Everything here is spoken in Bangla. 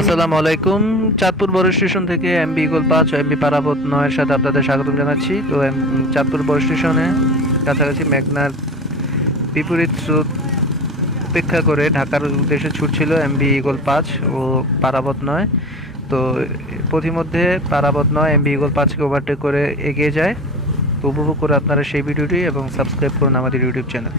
আসসালামু আলাইকুম। চাঁদপুর বড় স্টেশন থেকে এমবি ইগল 5 ও এমবি পারাবত 9 এর সাথে আপনাদের স্বাগত জানাচ্ছি। তো চাঁদপুর বড় স্টেশনে কাছাকাছি মেঘনার বিপরীত স্রোত উপেক্ষা করে ঢাকার উদ্দেশ্যে ছুটছিল এমবি ইগল 5 ও পারাবত 9। তো পথিমধ্যে পারাবত 9 এমবি ইগল 5কে ওভারটেক করে এগিয়ে যায়। তো উপভোগ করে আপনারা সেই ভিডিওটি এবং সাবস্ক্রাইব করুন আমাদের ইউটিউব চ্যানেল।